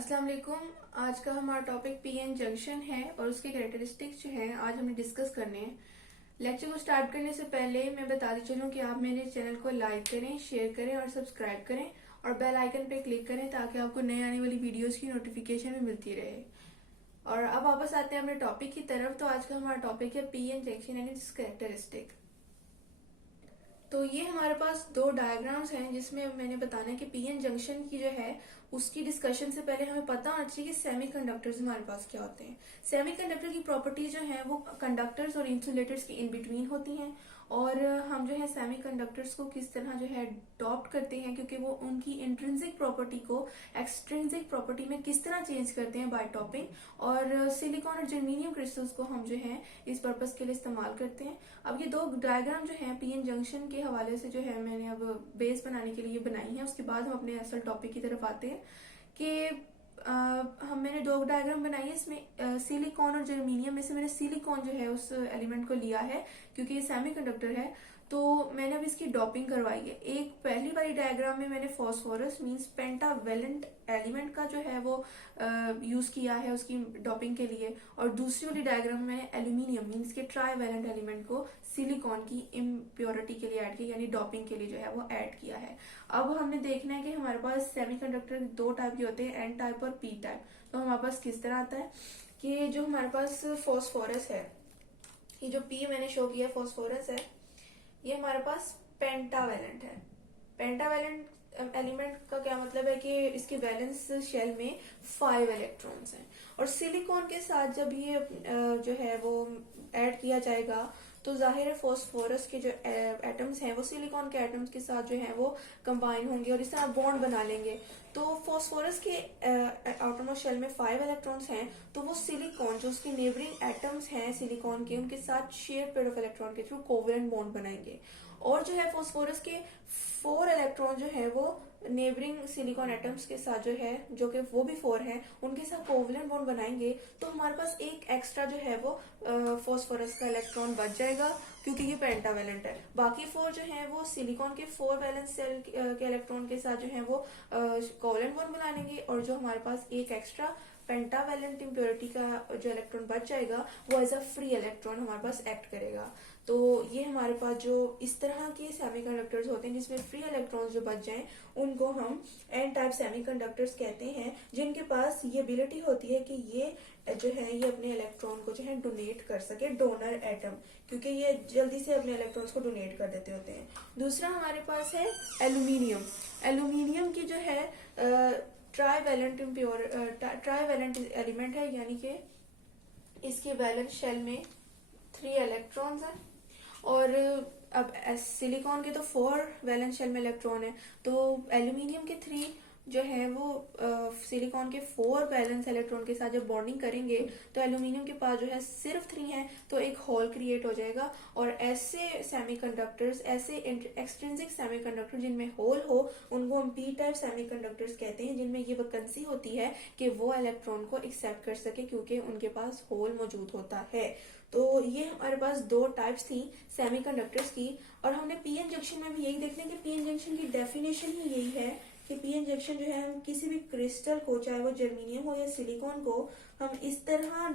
अस्सलाम वालेकुम। आज का हमारा टॉपिक पीएन जंक्शन है और उसके कैरेक्टरिस्टिक्स जो हैं आज हमने डिस्कस करने हैं। लेक्चर को स्टार्ट करने से पहले मैं बताती चलूं कि आप मेरे चैनल को लाइक करें, शेयर करें और सब्सक्राइब करें और बेल आइकन पे क्लिक करें ताकि आपको नए आने वाली वीडियोस की नोटिफिकेशन भी मिलती रहे। और अब वापस आते हैं अपने टॉपिक की तरफ। तो आज का हमारा टॉपिक है PN junction and it's characteristic. तो ये हमारे पास दो डायग्राम्स हैं जिसमें मैंने बताना है कि पीएन जंक्शन की जो है उसकी डिस्कशन से पहले हमें पता होना चाहिए कि सेमीकंडक्टर्स हमारे पास क्या होते हैं। सेमीकंडक्टर की प्रॉपर्टीज जो है वो कंडक्टर्स और इंसुलेटर्स की इन बिटवीन होती हैं और हम जो है सेमीकंडक्टर्स को किस तरह जो है अडॉप्ट करते हैं क्योंकि वो उनकी इंट्रिंसिक प्रॉपर्टी को एक्सट्रिंसिक प्रॉपर्टी में किस तरह चेंज करते हैं बाय टॉपिंग। और सिलिकॉन और जर्मेनियम क्रिस्टल्स को हम जो है इस पर्पस के लिए इस्तेमाल करते हैं। अब ये दो डायग्राम जो है पीएन जंक्शन के हवाले से जो है मैंने अब बेस बनाने के लिए बनाई है। उसके बाद हम अपने असल टॉपिक की तरफ आते हैं कि मैंने दो डायग्राम बनाई है। इसमें सिलिकॉन और जर्मेनियम में से मैंने सिलिकॉन जो है उस एलिमेंट को लिया है क्योंकि ये सेमीकंडक्टर है, तो मैंने अब इसकी डॉपिंग करवाई है। एक पहली वाली डायग्राम में मैंने फॉस्फोरस मींस पेंटावेलेंट एलिमेंट का जो है वो यूज किया है उसकी डॉपिंग के लिए, और दूसरी वाली डायग्राम में मैंने एल्यूमिनियम मींस के ट्राईवेलेंट एलिमेंट को सिलिकॉन की इम्प्योरिटी के लिए ऐड किया, यानी डॉपिंग के लिए जो है वो ऐड किया है। अब हमने देखना है कि हमारे पास सेमीकंडक्टर दो टाइप के होते हैं, एन टाइप और पी टाइप। तो हमारे पास किस तरह आता है कि जो हमारे पास फॉस्फोरस है, ये जो पी मैंने शो किया फॉस्फोरस है, ये हमारे पास पेंटावेलेंट है। पेंटावेलेंट एलिमेंट का क्या मतलब है कि इसके वैलेंस शेल में 5 इलेक्ट्रॉन्स हैं और सिलिकॉन के साथ जब ये जो है वो ऐड किया जाएगा तो जाहिर है फॉस्फोरस के जो एटम्स हैं वो सिलिकॉन के एटम्स के साथ जो है वो कंबाइन होंगे और इस तरह बॉन्ड बना लेंगे। तो फॉस्फोरस के आउटरमोस्ट शेल में 5 इलेक्ट्रॉन्स हैं, तो वो सिलिकॉन जो उसके नेबरिंग एटम्स हैं सिलिकॉन के उनके साथ शेयर पेयर ऑफ इलेक्ट्रॉन के थ्रू कोवेलेंट बॉन्ड बनाएंगे। और जो है फॉस्फोरस के 4 इलेक्ट्रॉन जो है वो नेबरिंग सिलिकॉन एटम्स के साथ जो है, जो कि वो भी 4 हैं, उनके साथ कोवेलेंट बॉन्ड बनाएंगे। तो हमारे पास एक एक्स्ट्रा जो है वो फॉस्फोरस का इलेक्ट्रॉन बच जाएगा क्योंकि ये पेंटावेलेंट है। बाकी 4 जो है वो सिलिकॉन के 4 वैलेंस सेल के इलेक्ट्रॉन के साथ जो है वो कोवेलेंट बॉन्ड बना लेंगे और जो हमारे पास एक एक्स्ट्रा पेंटावेलेंट इम्प्योरिटी का जो इलेक्ट्रॉन बच जाएगा वो एज अ फ्री इलेक्ट्रॉन हमारे पास एक्ट करेगा। तो ये हमारे पास जो इस तरह के सेमीकंडक्टर्स होते हैं जिसमें फ्री इलेक्ट्रॉन्स जो बच जाएं उनको हम एन टाइप सेमीकंडक्टर्स कहते हैं, जिनके पास ये एबिलिटी होती है कि ये जो है ये अपने इलेक्ट्रॉन को जो है डोनेट कर सके, डोनर एटम, क्योंकि ये जल्दी से अपने इलेक्ट्रॉन्स को डोनेट कर देते होते हैं। दूसरा हमारे पास है एल्यूमिनियम। एल्यूमिनियम की जो है ट्राईवेलेंट एलिमेंट है, यानी कि इसके वैलेंस शेल में 3 इलेक्ट्रॉन्स हैं और अब सिलिकॉन के तो 4 वैलेंस शेल में इलेक्ट्रॉन है, तो एल्यूमिनियम के 3 जो है वो सिलिकॉन के 4 वैलेंस इलेक्ट्रॉन के साथ जब बॉन्डिंग करेंगे तो एल्यूमिनियम के पास जो है सिर्फ 3 है, तो एक होल क्रिएट हो जाएगा। और ऐसे सेमीकंडक्टर्स, ऐसे एक्सट्रिंसिक सेमीकंडक्टर जिनमें होल हो उनको हम पी टाइप सेमीकंडक्टर्स कहते हैं, जिनमें ये वैकेंसी होती है कि वो इलेक्ट्रॉन को एक्सेप्ट कर सके क्योंकि उनके पास होल मौजूद होता है। तो ये हमारे पास दो टाइप्स थी सेमीकंडक्टर्स की, और हमने पीएन जंक्शन में भी यही देखते हैं कि पीएन जंक्शन की डेफिनेशन ही यही है कि पीएन जंक्शन जो है हम किसी भी क्रिस्टल को, चाहे वो जर्मेनियम हो या सिलिकॉन को, हम इस तरह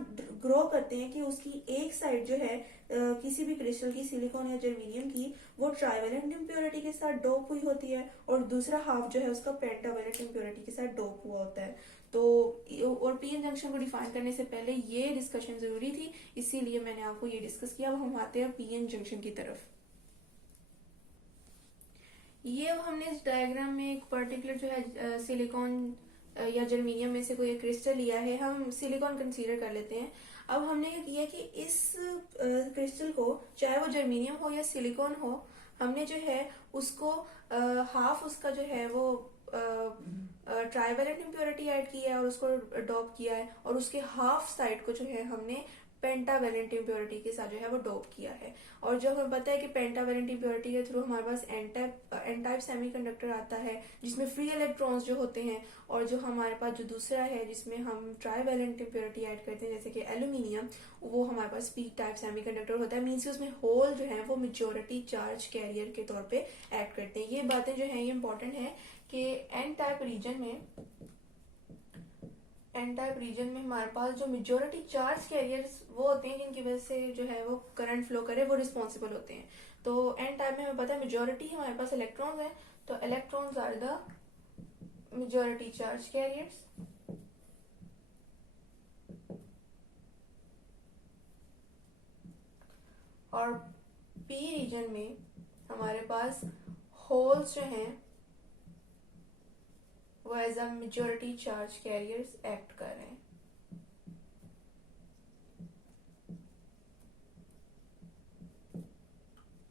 ग्रो करते हैं कि उसकी एक साइड जो है किसी भी क्रिस्टल की, सिलिकॉन या जर्मेनियम की, वो ट्राईवेलेंट इम्प्योरिटी के साथ डोप हुई होती है और दूसरा हाफ जो है उसका पेंटावेलेंट इम्प्योरिटी के साथ डोप हुआ होता है। तो और पीएन जंक्शन को डिफाइन करने से पहले ये डिस्कशन जरूरी थी, इसीलिए मैंने आपको ये डिस्कस किया। अब हम आते हैं पीएन जंक्शन की तरफ। ये अब हमने इस डायग्राम में एक पर्टिकुलर जो है सिलिकॉन या जर्मेनियम में से कोई एक क्रिस्टल लिया है, हम सिलिकॉन कंसीडर कर लेते हैं। अब हमने ये किया कि इस क्रिस्टल को, चाहे वो जर्मेनियम हो या सिलिकॉन हो, हमने जो है उसको हाफ उसका जो है वो ट्राईवेलेंट इम्प्योरिटी ऐड किया है और उसको डॉप किया है, और उसके हाफ साइड को जो है हमने पेंटावेलेंट इम्प्योरिटी के साथ जो है वो डोप किया है। और जो हमें पता है कि पेंटावेलेंट इम्प्योरिटी के थ्रू हमारे पास एन टाइप सेमीकंडक्टर आता है जिसमें फ्री इलेक्ट्रॉन्स जो होते हैं, और जो हमारे पास जो दूसरा है जिसमें हम ट्राईवेलेंट इम्प्योरिटी ऐड करते हैं जैसे कि एल्यूमिनियम, वो हमारे पास पी टाइप सेमीकंडक्टर होता है। मीन्स उसमें होल जो है वो मेजोरिटी चार्ज कैरियर के तौर पे ऐड करते हैं। ये बातें जो है ये इंपॉर्टेंट है कि एन टाइप रीजन में एन टाइप रीजन में हमारे पास जो मेजोरिटी चार्ज कैरियर्स वो होते हैं जिनकी वजह से जो है वो करंट फ्लो करे, वो रिस्पॉन्सिबल होते हैं। तो एन टाइप में हमें पता है मेजोरिटी हमारे पास इलेक्ट्रॉन्स है, तो electrons are the majority charge carriers. और पी रीजन में हमारे पास होल्स जो हैं वो as a majority charge carriers act कर रहे हैं।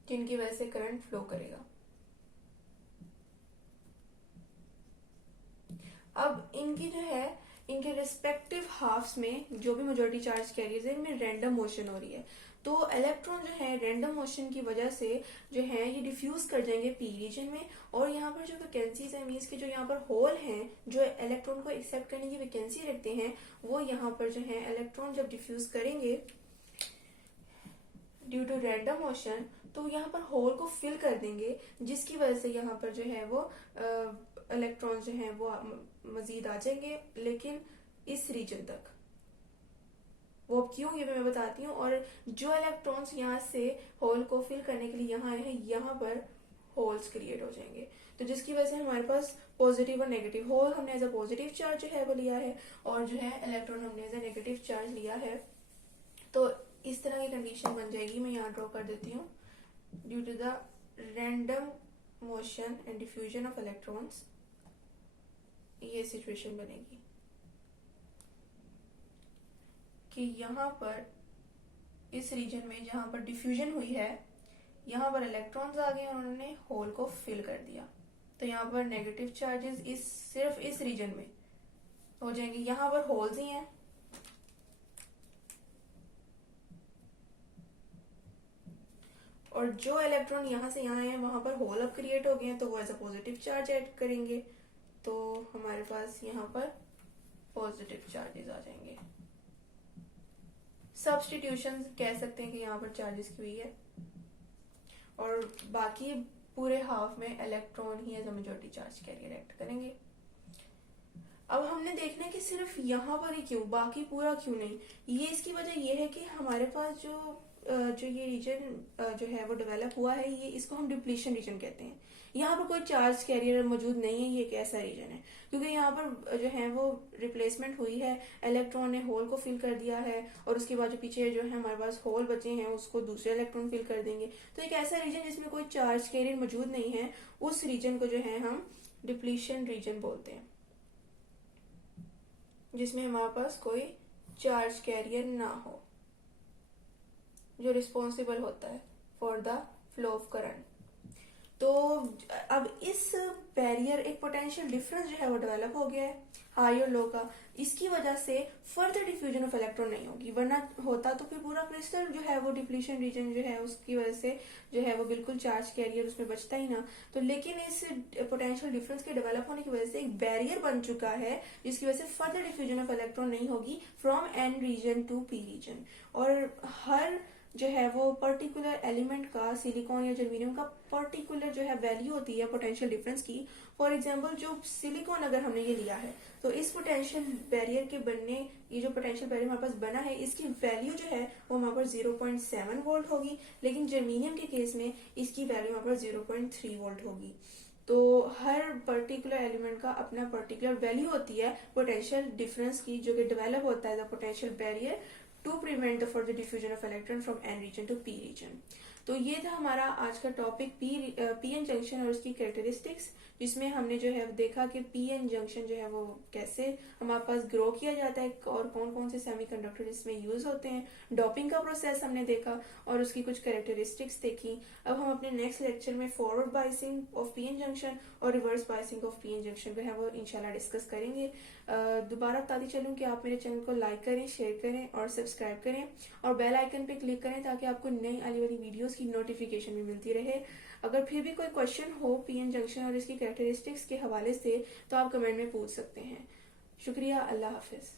जिनकी वजह से करंट फ्लो करेगा। अब इनकी जो है इनके रिस्पेक्टिव हाफ्स में जो भी मेजोरिटी चार्ज कैरियर्स है इनमें रैंडम मोशन हो रही है। तो इलेक्ट्रॉन जो है रैंडम मोशन की वजह से जो है ये डिफ्यूज कर जाएंगे पी रीजन में, और यहाँ पर जो वैकेंसीज है मीन्स के जो यहाँ पर होल हैं जो इलेक्ट्रॉन को एक्सेप्ट करने की वैकेंसी रखते हैं, वो यहाँ पर जो है इलेक्ट्रॉन जब डिफ्यूज करेंगे ड्यू टू रैंडम मोशन तो यहाँ पर होल को फिल कर देंगे, जिसकी वजह से यहाँ पर जो है वो इलेक्ट्रॉन जो है वो मजीद आ जाएंगे, लेकिन इस रीजन तक। वो अब क्यों ये मैं बताती हूँ। और जो इलेक्ट्रॉन्स यहाँ से होल को फिल करने के लिए यहाँ आए हैं, यहाँ पर होल्स क्रिएट हो जाएंगे, तो जिसकी वजह से हमारे पास पॉजिटिव और नेगेटिव, होल हमने एज अ पॉजिटिव चार्ज जो है वो लिया है, और जो है इलेक्ट्रॉन हमने एज अ नेगेटिव चार्ज लिया है। तो इस तरह की कंडीशन बन जाएगी। मैं यहाँ ड्रॉ कर देती हूँ। Due to the random motion and diffusion of electrons, ये सिचुएशन बनेगी कि यहाँ पर इस रीजन में जहां पर डिफ्यूजन हुई है यहाँ पर इलेक्ट्रॉन्स आ गए और उन्होंने होल को फिल कर दिया, तो यहाँ पर नेगेटिव चार्जेस सिर्फ इस रीजन में हो जाएंगे। यहाँ पर होल्स ही हैं, और जो इलेक्ट्रॉन यहाँ से यहाँ है वहां पर होल अब क्रिएट हो गए हैं, तो वो as a positive charge add करेंगे, तो हमारे पास यहाँ पर पॉजिटिव चार्जेस आ जाएंगे। सब्स्टिट्यूशन कह सकते हैं कि यहाँ पर चार्जेस की हुई है, और बाकी पूरे हाफ में इलेक्ट्रॉन ही as a majority charge carrier act करेंगे। अब हमने देखना है कि सिर्फ यहाँ पर ही क्यों, बाकी पूरा क्यों नहीं। ये इसकी वजह ये है कि हमारे पास जो ये रीजन जो है वो डेवलप हुआ है, ये इसको हम डिप्लीशन रीजन कहते हैं। यहाँ पर कोई चार्ज कैरियर मौजूद नहीं है, ये एक ऐसा रीजन है क्योंकि यहाँ पर जो है वो रिप्लेसमेंट हुई है, इलेक्ट्रॉन ने होल को फिल कर दिया है, और उसके बाद जो पीछे जो है हमारे पास होल बचे हैं उसको दूसरे इलेक्ट्रॉन फिल कर देंगे। तो एक ऐसा रीजन जिसमें कोई चार्ज कैरियर मौजूद नहीं है, उस रीजन को जो है हम डिप्लीशन रीजन बोलते हैं, जिसमें हमारे पास कोई चार्ज कैरियर ना हो, जो रिस्पॉन्सिबल होता है for the flow of current. तो अब इस बैरियर एक पोटेंशियल डिफरेंस जो है वो डेवलप हो गया है हाई और लो का। इसकी वजह से फर्दर डिफ्यूजन ऑफ इलेक्ट्रॉन नहीं होगी, वरना होता तो फिर पूरा क्रिस्टल जो है वो डिप्लीशन रीजन जो है उसकी वजह से जो है वो बिल्कुल चार्ज कैरियर उसमें बचता ही ना। तो लेकिन इस पोटेंशियल डिफरेंस के डेवलप होने की वजह से एक बैरियर बन चुका है, जिसकी वजह से फर्दर डिफ्यूजन ऑफ इलेक्ट्रॉन नहीं होगी from N region to P region. और हर जो है वो पर्टिकुलर एलिमेंट का, सिलिकॉन या जर्मेनियम का पर्टिकुलर जो है वैल्यू होती है पोटेंशियल डिफरेंस की। फॉर एग्जांपल जो सिलिकॉन अगर हमने ये लिया है, तो इस पोटेंशियल बैरियर के बनने, ये जो पोटेंशियल बैरियर हमारे पास बना है, इसकी वैल्यू जो है वो हमारे पास 0.7 वोल्ट होगी, लेकिन जर्मेनियम के केस में इसकी वैल्यू हमारे पास 0.3 वोल्ट होगी। तो हर पर्टिकुलर एलिमेंट का अपना पर्टिकुलर वैल्यू होती है पोटेंशियल डिफरेंस की, जो कि डेवलप होता है the potential barrier to prevent the further diffusion of electron from N region to P region. तो ये था हमारा आज का टॉपिक पी एन जंक्शन और उसकी कैरेक्टरिस्टिक्स, जिसमें हमने जो है देखा कि पी एन जंक्शन जो है वो कैसे हमारे पास ग्रो किया जाता है और कौन कौन से सेमीकंडक्टर इसमें यूज होते हैं। डॉपिंग का प्रोसेस हमने देखा और उसकी कुछ कैरेक्टरिस्टिक्स देखी। अब हम अपने नेक्स्ट लेक्चर में forward biasing of P N junction और reverse biasing of P N junction जो है वो इंशाल्लाह डिस्कस करेंगे। दोबारा बताती चलूं कि आप मेरे चैनल को लाइक करें, शेयर करें और सब्सक्राइब करें, और बेल आइकन पे क्लिक करें ताकि आपको नई आने वाली वीडियोस की नोटिफिकेशन भी मिलती रहे। अगर फिर भी कोई क्वेश्चन हो पीएन जंक्शन और इसकी कैरेक्टरिस्टिक्स के हवाले से तो आप कमेंट में पूछ सकते हैं। शुक्रिया, अल्लाह हाफिज।